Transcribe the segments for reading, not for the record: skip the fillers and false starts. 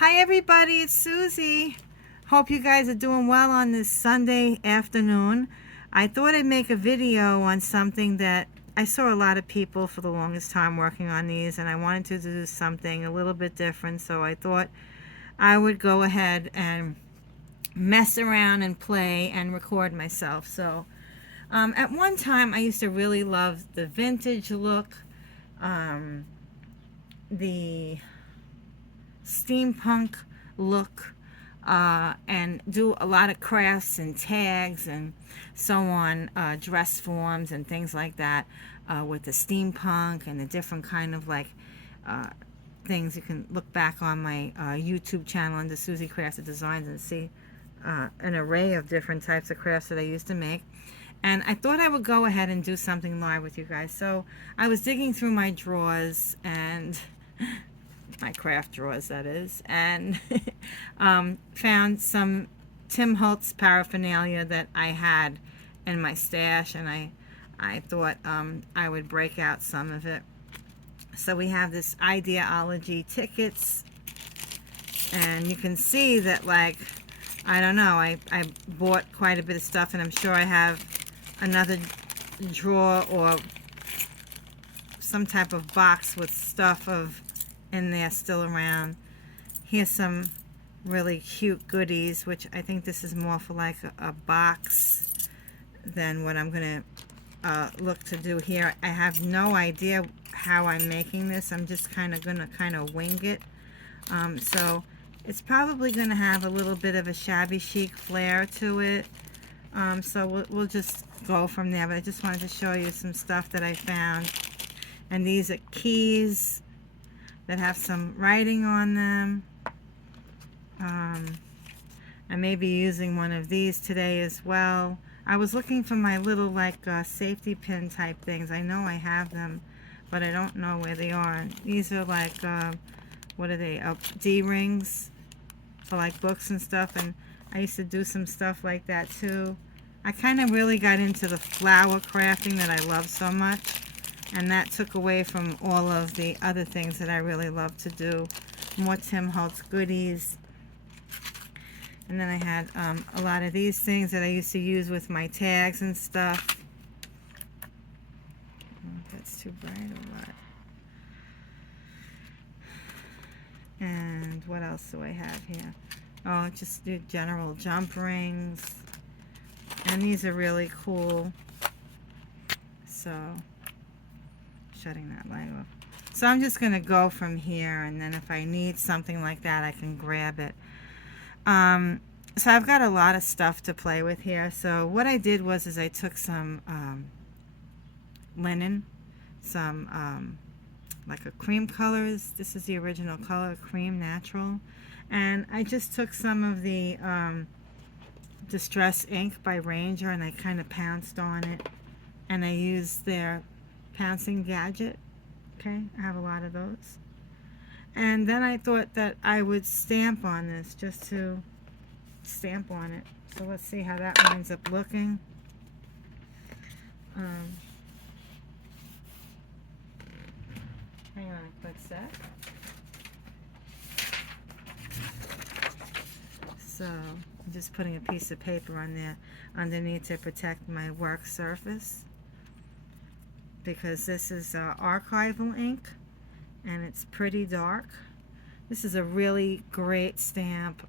Hi everybody, it's Susie. Hope you guys are doing well on this Sunday afternoon. I thought I'd make a video on something that I saw a lot of people for the longest time working on these, and I wanted to do something a little bit different, so I thought I would go ahead and mess around and play and record myself. So at one time I used to really love the vintage look, the steampunk look, and do a lot of crafts and tags and so on, dress forms and things like that, with the steampunk and the different kind of things. You can look back on my YouTube channel under Susie Crafts and Designs and see an array of different types of crafts that I used to make. And I thought I would go ahead and do something live with you guys. So I was digging through my drawers, and my craft drawers, that is, and found some Tim Holtz paraphernalia that I had in my stash, and I thought I would break out some of it. So we have this Ideology tickets, and you can see that, I don't know, I bought quite a bit of stuff, and I'm sure I have another drawer or some type of box with stuff in there still around. Here's some really cute goodies, which I think this is more for like a box than what I'm gonna look to do here. I have no idea how I'm making this. I'm just gonna wing it. So it's probably gonna have a little bit of a shabby chic flair to it. So we'll just go from there, but I just wanted to show you some stuff that I found. And these are keys that have some writing on them. I may be using one of these today as well. I was looking for my little safety pin type things. I know I have them, but I don't know where they are. These are what are they? D-rings for books and stuff, and I used to do some stuff like that too. I kind of really got into the flower crafting that I love so much, and that took away from all of the other things that I really love to do. More Tim Holtz goodies. And then I had a lot of these things that I used to use with my tags and stuff. I don't know if that's too bright or what. And what else do I have here? Oh, just do general jump rings. And these are really cool. So shutting that light off. So I'm just going to go from here, and then if I need something like that, I can grab it. So I've got a lot of stuff to play with here. So what I did was I took some linen, some like a cream colors. This is the original color, cream natural. And I just took some of the Distress ink by Ranger, and I kind of pounced on it. And I used their pouncing gadget. Okay, I have a lot of those. And then I thought that I would stamp on this, just to stamp on it. So let's see how that winds up looking. Hang on a quick sec. So I'm just putting a piece of paper on there underneath to protect my work surface, because this is archival ink, and it's pretty dark. This is a really great stamp.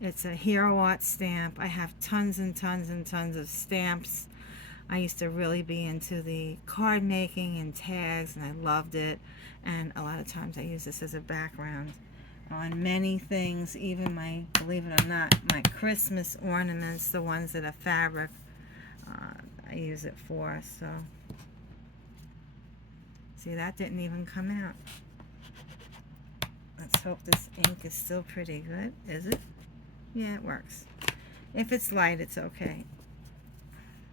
It's a Hero Art stamp. I have tons and tons and tons of stamps. I used to really be into the card making and tags, and I loved it. And a lot of times I use this as a background on many things, even my, believe it or not, my Christmas ornaments, the ones that are fabric, I use it for. So see, that didn't even come out. Let's hope this ink is still pretty good. Is it? Yeah, it works. If it's light, it's okay.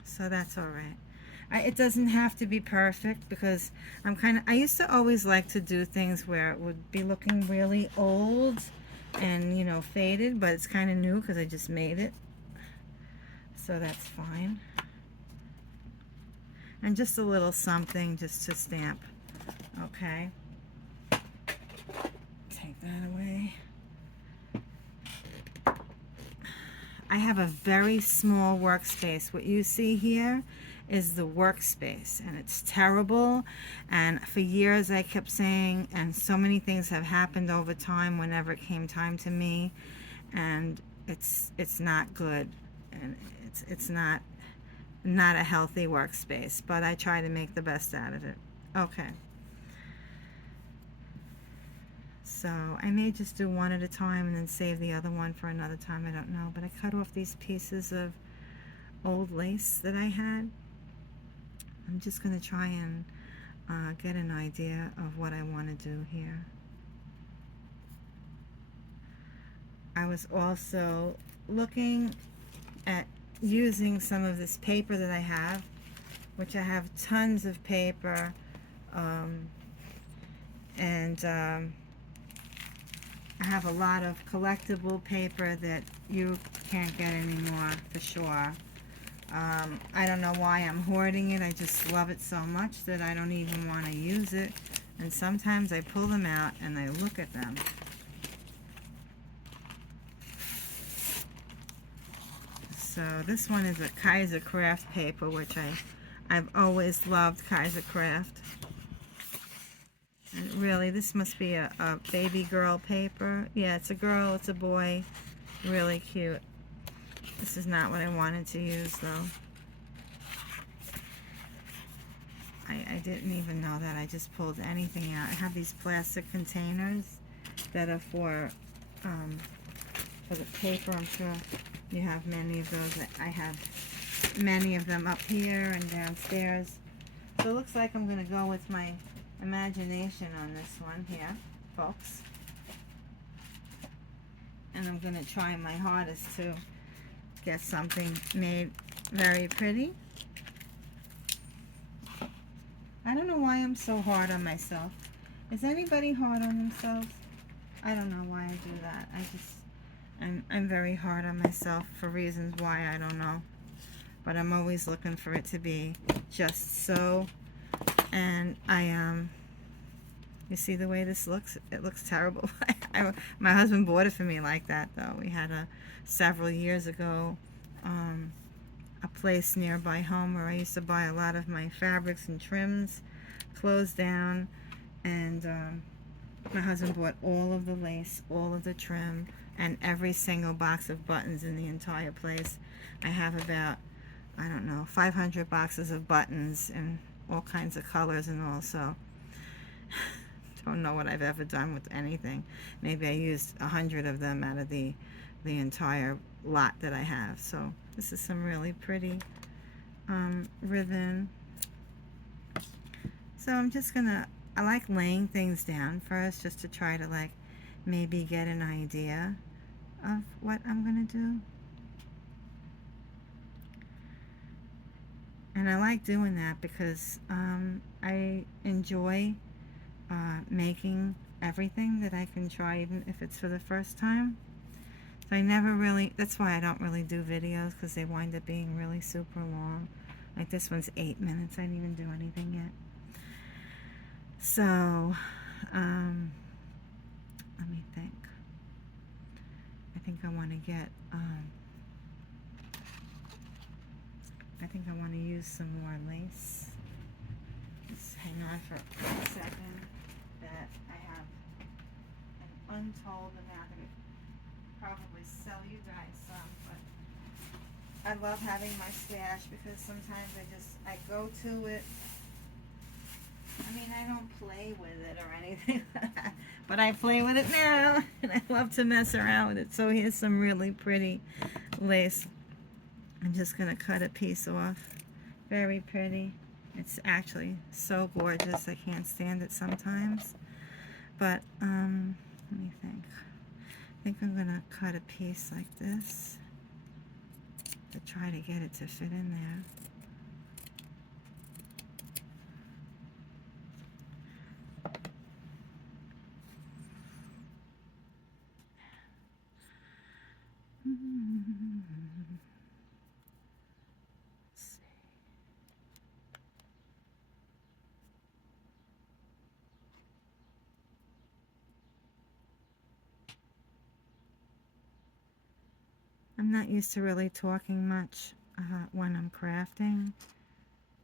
So that's all right. It doesn't have to be perfect, because I used to always like to do things where it would be looking really old and, you know, faded, but it's kind of new because I just made it. So that's fine. And just a little something just to stamp. Okay. Take that away. I have a very small workspace. What you see here is the workspace, and it's terrible. And for years I kept saying, and so many things have happened over time whenever it came time to me, and it's not good, and it's not a healthy workspace, but I try to make the best out of it. Okay. So I may just do one at a time and then save the other one for another time. I don't know. But I cut off these pieces of old lace that I had. I'm just going to try and get an idea of what I want to do here. I was also looking at using some of this paper that I have, which I have tons of paper, and I have a lot of collectible paper that you can't get anymore, for sure. I don't know why I'm hoarding it. I just love it so much that I don't even want to use it. And sometimes I pull them out and I look at them. So this one is a Kaiser Craft paper, which I've always loved Kaiser Craft. And really, this must be a baby girl paper. Yeah, it's a girl, it's a boy. Really cute. This is not what I wanted to use, though. I didn't even know that. I just pulled anything out. I have these plastic containers that are for the paper. I'm sure you have many of those. I have many of them up here and downstairs. So it looks like I'm going to go with my imagination on this one here, folks. And I'm going to try my hardest to get something made very pretty. I don't know why I'm so hard on myself. Is anybody hard on themselves? I don't know why I do that. I'm very hard on myself for reasons why I don't know. But I'm always looking for it to be just so. And you see the way this looks? It looks terrible. My husband bought it for me like that, though. We had several years ago a place nearby home where I used to buy a lot of my fabrics and trims closed down, and my husband bought all of the lace, all of the trim, and every single box of buttons in the entire place. I have about, I don't know, 500 boxes of buttons in all kinds of colors and all, so don't know what I've ever done with anything. Maybe I used 100 of them out of the entire lot that I have. So this is some really pretty ribbon. So I'm just gonna, I like laying things down first just to try to like maybe get an idea of what I'm gonna do. And I like doing that because I enjoy making everything that I can try, even if it's for the first time. So I never really, that's why I don't really do videos, because they wind up being really super long. Like this one's 8 minutes. I didn't even do anything yet. So let me think. I think I want to get I think I want to use some more lace. Just hang on for a second. That I have an untold amount. I could probably sell you guys some, but I love having my stash because sometimes I go to it. I mean, I don't play with it or anything, but I play with it now, and I love to mess around with it. So here's some really pretty lace. I'm just going to cut a piece off. Very pretty. It's actually so gorgeous. I can't stand it sometimes. But, let me think. I think I'm going to cut a piece like this to try to get it to fit in there. I'm I'm not used to really talking much when I'm crafting.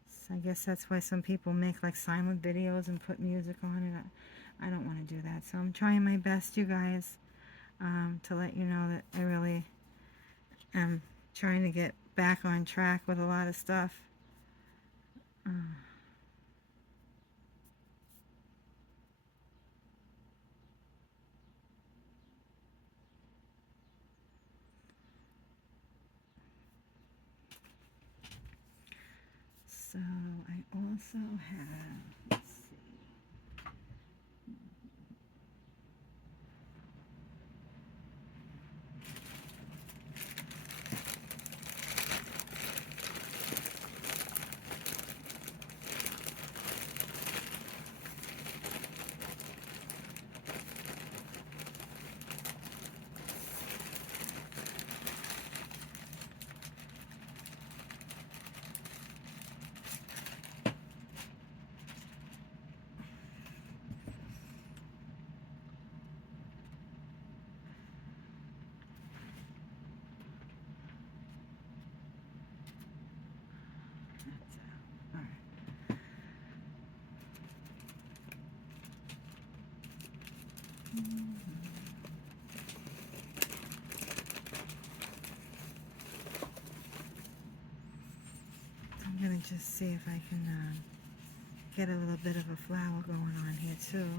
So I guess that's why some people make like silent videos and put music on it. I don't want to do that. So I'm trying my best, you guys, to let you know that I really am trying to get back on track with a lot of stuff. So I also have, let's see. All right. I'm gonna just see if I can get a little bit of a flower going on here too.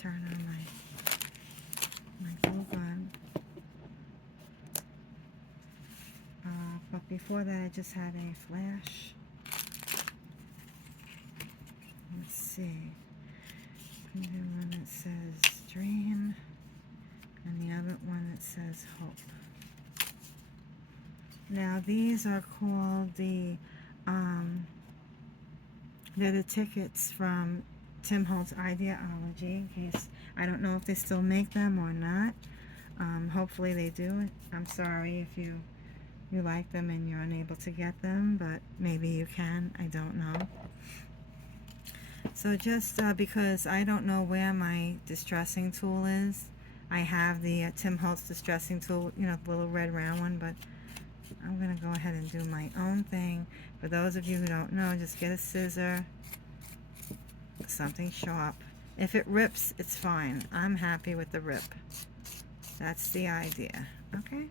Turn on my glue gun. But before that, I just had a flash. Let's see. I'm gonna do one that says dream, and the other one that says hope. Now these are called they're the tickets from Tim Holtz Ideology. In case, I don't know if they still make them or not. Hopefully they do. I'm sorry if you like them and you're unable to get them, but maybe you can. I don't know. So just because I don't know where my distressing tool is, I have the Tim Holtz distressing tool, you know, the little red round one, but I'm going to go ahead and do my own thing. For those of you who don't know, just get a scissor, something sharp. If it rips, it's fine. I'm happy with the rip. That's the idea. Okay?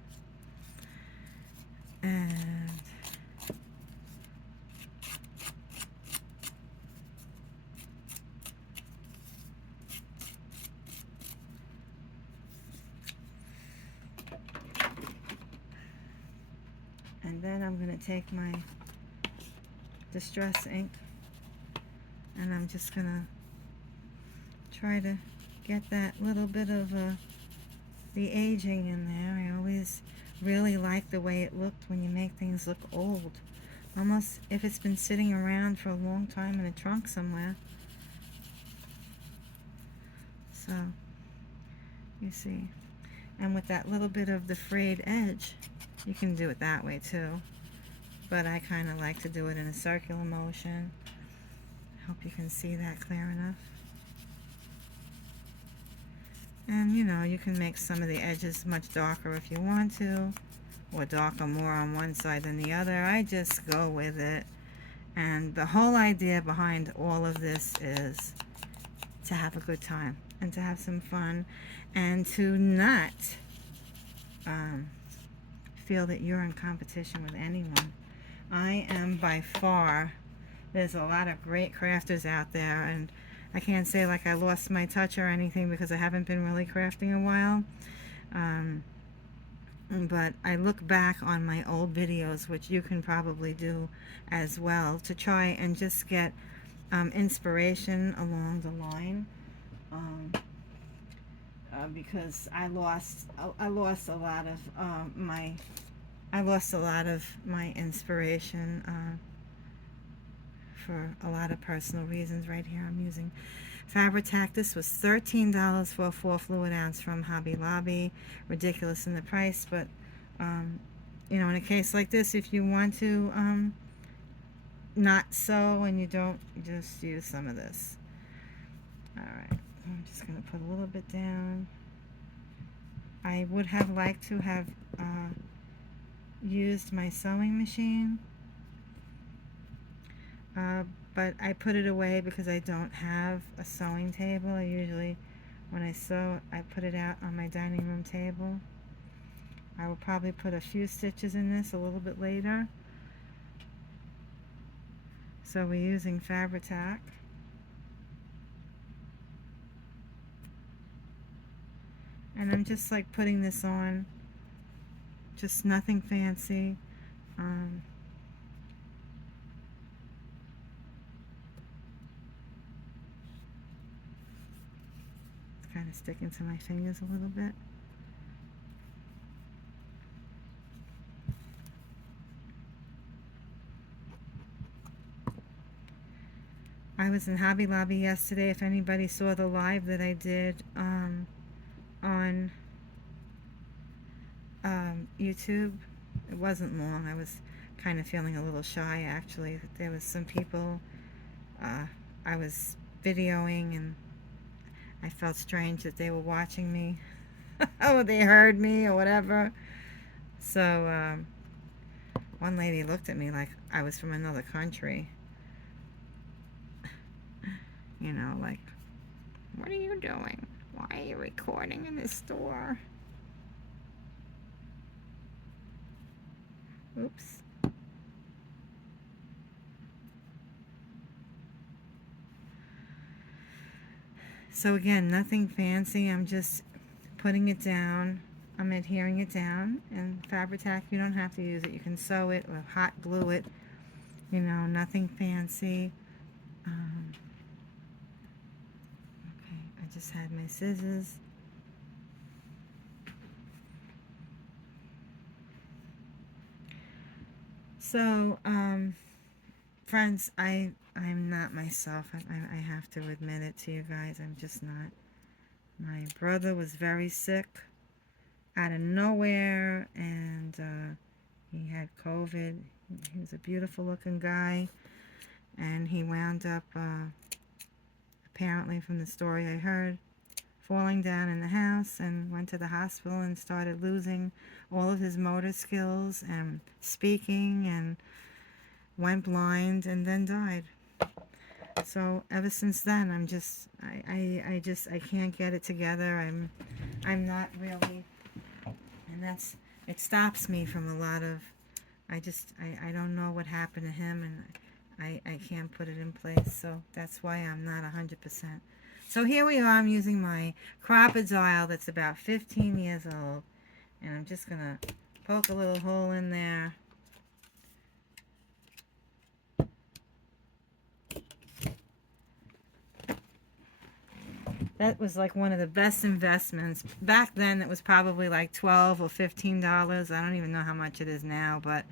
And then I'm going to take my distress ink and I'm just going to try to get that little bit of the aging in there. I always really like the way it looked when you make things look old. Almost if it's been sitting around for a long time in a trunk somewhere. So, you see. And with that little bit of the frayed edge, you can do it that way too. But I kind of like to do it in a circular motion. Hope you can see that clear enough. And you know, you can make some of the edges much darker if you want to, or darker more on one side than the other. I just go with it. And the whole idea behind all of this is to have a good time and to have some fun and to not feel that you're in competition with anyone. I am by far, there's a lot of great crafters out there, and I can't say like I lost my touch or anything because I haven't been really crafting a while. But I look back on my old videos, which you can probably do as well, to try and just get inspiration along the line. Because I lost a lot of my inspiration for a lot of personal reasons. Right here I'm using Fabri-Tac. This was $13 for a 4 fluid ounce from Hobby Lobby. Ridiculous in the price, but you know, in a case like this, if you want to not sew and you don't, just use some of this. Alright, I'm just going to put a little bit down. I would have liked to have used my sewing machine, uh, but I put it away because I don't have a sewing table. I usually, when I sew, I put it out on my dining room table. I will probably put a few stitches in this a little bit later. So we're using Snippet Tag. And I'm just like putting this on, just nothing fancy. It's kind of sticking to my fingers a little bit. I was in Hobby Lobby yesterday. If anybody saw the live that I did on YouTube, it wasn't long. I was kind of feeling a little shy, actually. There was some people I was videoing, and I felt strange that they were watching me. Oh, they heard me or whatever. So one lady looked at me like I was from another country. You know, like, what are you doing? Why are you recording in this store? Oops. So again, nothing fancy. I'm just putting it down. I'm adhering it down. And Snippet Tag, you don't have to use it. You can sew it or hot glue it. You know, nothing fancy. Okay, I just had my scissors. So, friends, I'm not myself. I have to admit it to you guys. I'm just not. My brother was very sick out of nowhere, and he had COVID. He was a beautiful looking guy, and he wound up, apparently from the story I heard, falling down in the house and went to the hospital and started losing all of his motor skills and speaking, and went blind and then died. So ever since then, I'm just, I can't get it together. I'm not really, and it stops me from a lot of, I don't know what happened to him, and I can't put it in place. So that's why I'm not 100%. So here we are. I'm using my crocodile that's about 15 years old, and I'm just gonna poke a little hole in there. That was like one of the best investments. Back then, it was probably like $12 or $15. I don't even know how much it is now, but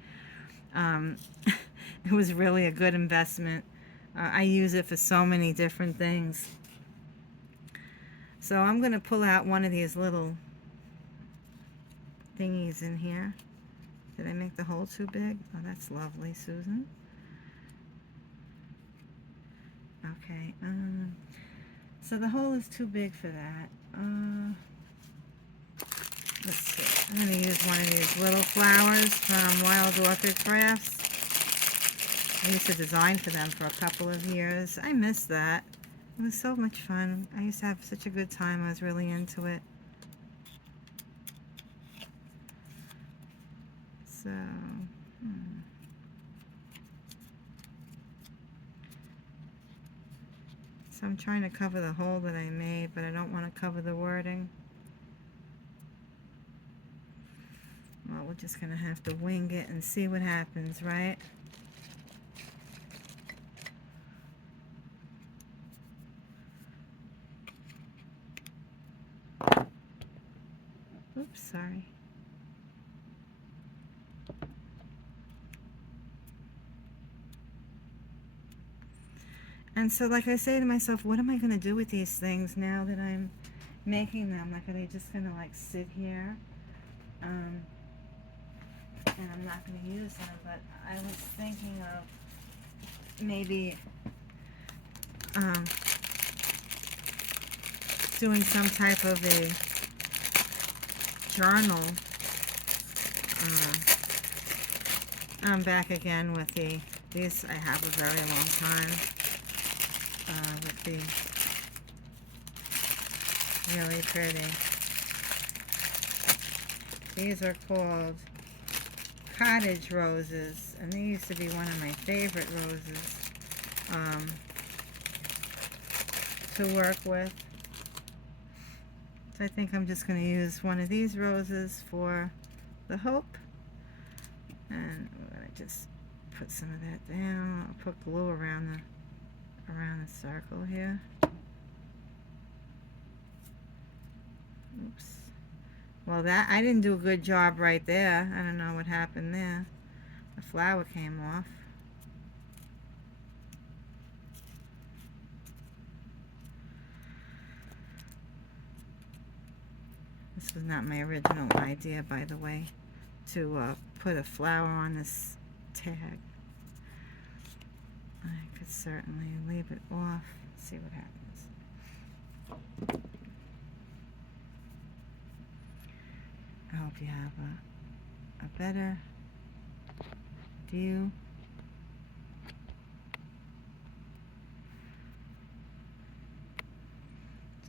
it was really a good investment. I use it for so many different things. So I'm going to pull out one of these little thingies in here. Did I make the hole too big? Oh, that's lovely, Susan. Okay. So the hole is too big for that. Let's see. I'm going to use one of these little flowers from Wild Orchid Crafts. I used to design for them for a couple of years. I miss that. It was so much fun. I used to have such a good time. I was really into it. So, so I'm trying to cover the hole that I made, but I don't want to cover the wording. Well, we're just going to have to wing it and see what happens, right? Oops, sorry. And so, like, I say to myself, what am I going to do with these things now that I'm making them? Like, are they just going to, like, sit here? And I'm not going to use them, but I was thinking of maybe doing some type of journal. I'm back again with these I have a very long time, with the really pretty. These are called cottage roses, and they used to be one of my favorite roses to work with. So I think I'm just going to use one of these roses for the hope. And I'm going to just put some of that down. I'll put glue around the circle here. Oops. Well, that I didn't do a good job right there. I don't know what happened there. The flower came off. This was not my original idea, by the way, to put a flower on this tag. I could certainly leave it off. See what happens. I hope you have a better view.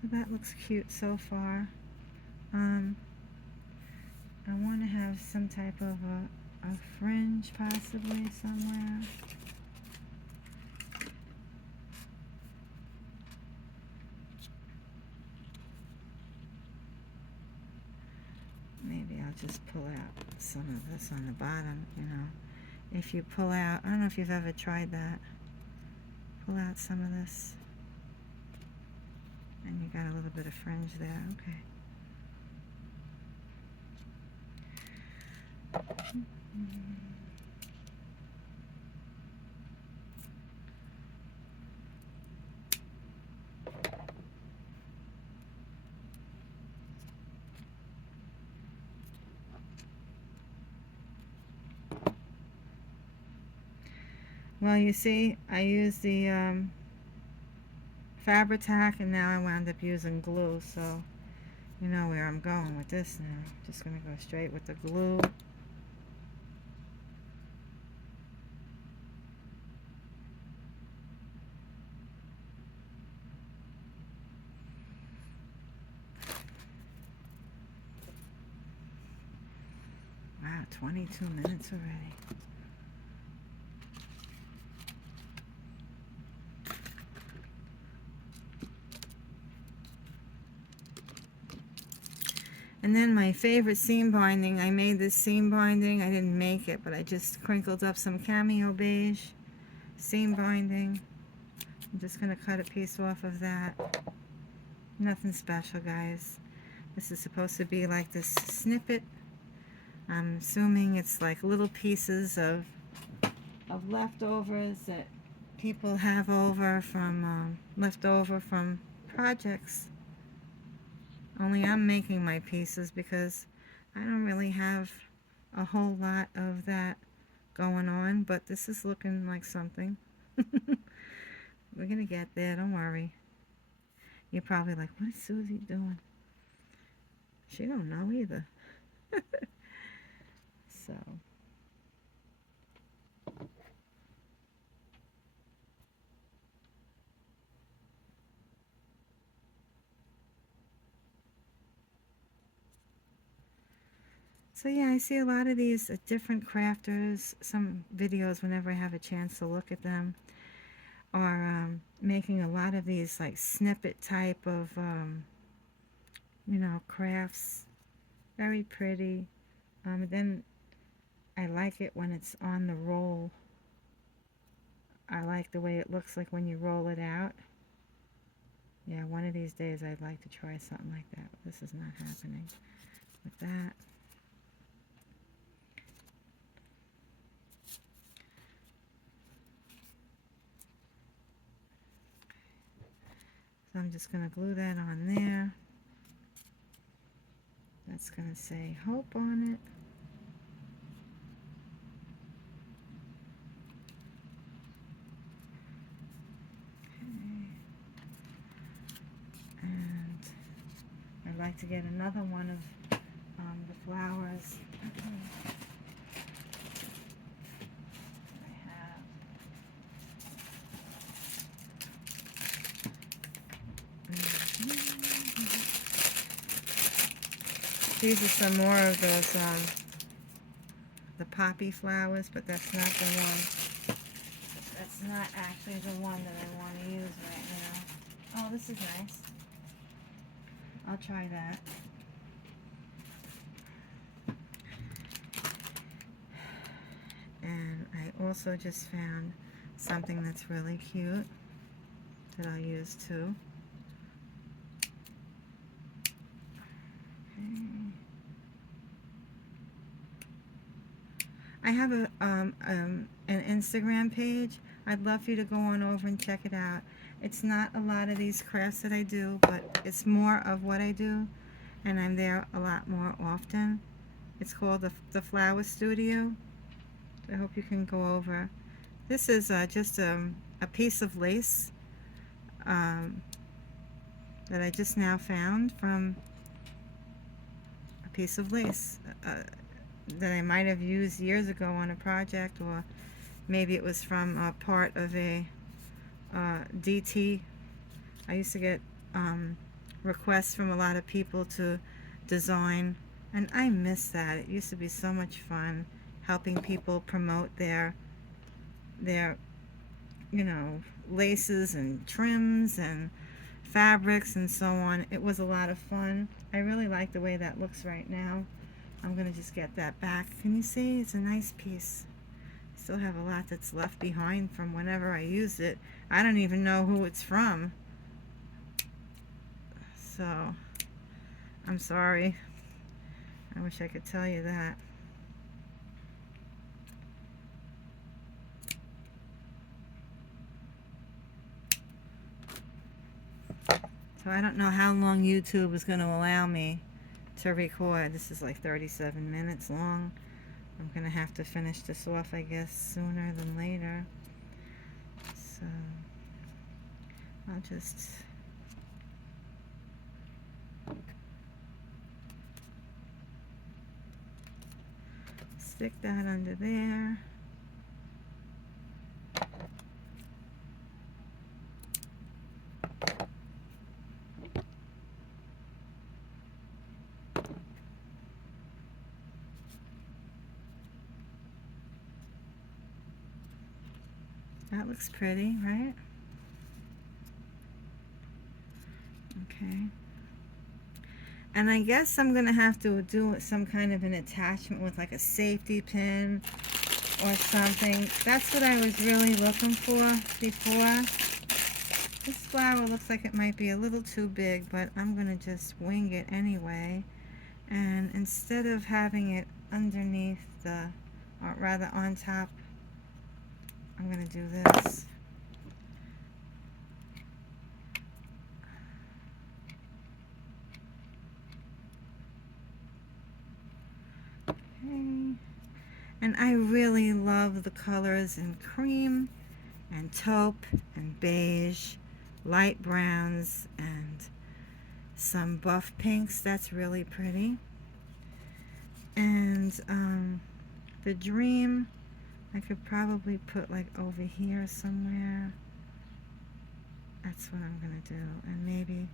So that looks cute so far. I want to have some type of a fringe possibly somewhere. Maybe I'll just pull out some of this on the bottom, you know. If you pull out, I don't know if you've ever tried that. Pull out some of this. And you got a little bit of fringe there, okay. Well, you see, I used the Fabri-Tac, and now I wound up using glue, so you know where I'm going with this now. Just going to go straight with the glue. Wow, 22 minutes already. And then my favorite seam binding, I made this seam binding. I didn't make it, but I just crinkled up some Cameo Beige seam binding. I'm just going to cut a piece off of that. Nothing special, guys. This is supposed to be like this snippet. I'm assuming it's like little pieces of leftovers that people have over from, left over from projects. Only I'm making my pieces because I don't really have a whole lot of that going on, but this is looking like something. We're gonna get there, don't worry. You're probably like, what is Susie doing? She don't know either. So yeah, I see a lot of these different crafters, some videos whenever I have a chance to look at them, are making a lot of these like snippet type of, you know, crafts. Very pretty. Then I like it when it's on the roll. I like the way it looks like when you roll it out. Yeah, one of these days I'd like to try something like that. But this is not happening with that. So I'm just going to glue that on there. That's going to say hope on it. Okay. And I'd like to get another one of the flowers. I have. These are some more of those, the poppy flowers, but that's not the one. That's not actually the one that I want to use right now. Oh, this is nice. I'll try that. And I also just found something that's really cute that I'll use too. Okay. I have an Instagram page. I'd love for you to go on over and check it out. It's not a lot of these crafts that I do, but it's more of what I do, and I'm there a lot more often. It's called the Flower Studio. I hope you can go over. This is just a piece of lace that I just now found from a piece of lace that I might have used years ago on a project, or maybe it was from a part of a DT. I used to get requests from a lot of people to design, and I miss that. It used to be so much fun helping people promote their you know, laces and trims and fabrics and so on. It was a lot of fun. I really like the way that looks right now. I'm gonna just get that back. Can you see? It's a nice piece. Still have a lot that's left behind from whenever I used it. I don't even know who it's from, so I'm sorry. I wish I could tell you that. So I don't know how long YouTube is going to allow me to record. This is like 37 minutes long. I'm going to have to finish this off, I guess, sooner than later. So I'll just stick that under there. That looks pretty, right? Okay. And I guess I'm going to have to do some kind of an attachment with like a safety pin or something. That's what I was really looking for before. This flower looks like it might be a little too big, but I'm going to just wing it anyway. And instead of having it underneath the, or rather on top, I'm going to do this. Okay. And I really love the colors in cream and taupe and beige, light browns, and some buff pinks. That's really pretty. And the dream, I could probably put like over here somewhere. That's what I'm gonna do. And maybe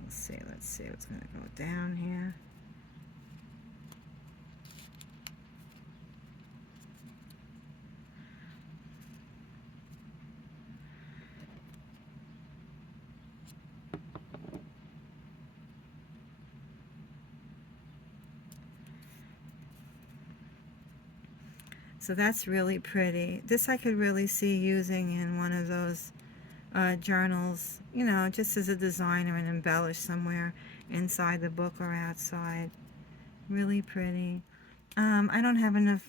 let's see what's gonna go down here. So that's really pretty. This I could really see using in one of those journals, you know, just as a designer and embellish somewhere inside the book or outside. Really pretty. I don't have enough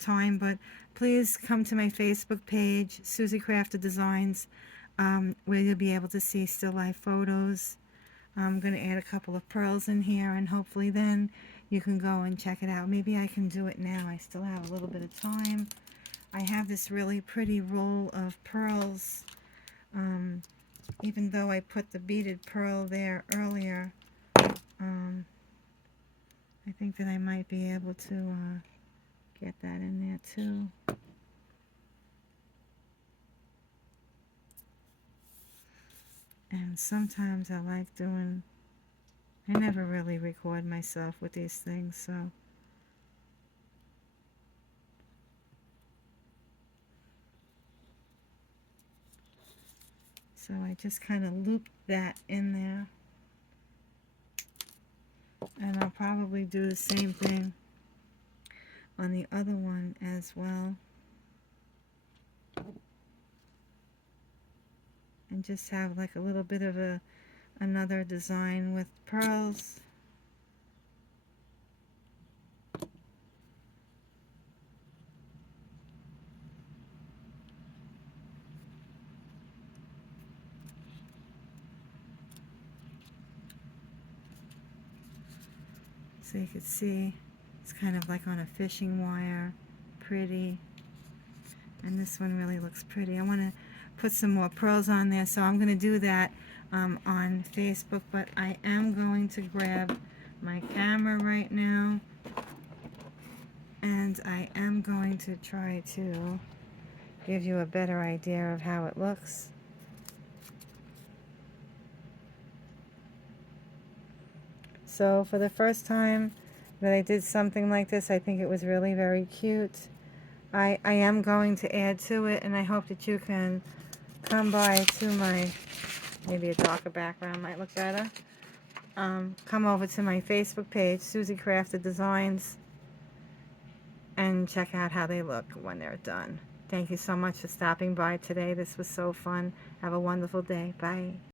time, but please come to my Facebook page, Susie Crafted Designs, where you'll be able to see still life photos. I'm going to add a couple of pearls in here, and hopefully then you can go and check it out. Maybe I can do it now. I still have a little bit of time. I have this really pretty roll of pearls even though I put the beaded pearl there earlier, I think that I might be able to get that in there too. And sometimes I like doing, I never really record myself with these things, so I just kind of looped that in there. And I'll probably do the same thing on the other one as well. And just have like a little bit of another design with pearls. So you can see it's kind of like on a fishing wire, pretty. And this one really looks pretty. I want to put some more pearls on there, so I'm going to do that on Facebook, but I am going to grab my camera right now, and I am going to try to give you a better idea of how it looks. So for the first time that I did something like this, I think it was really very cute. I am going to add to it, and I hope that you can come by to my, maybe a darker background might look better. Come over to my Facebook page, Susie Crafted Designs, and check out how they look when they're done. Thank you so much for stopping by today. This was so fun. Have a wonderful day. Bye.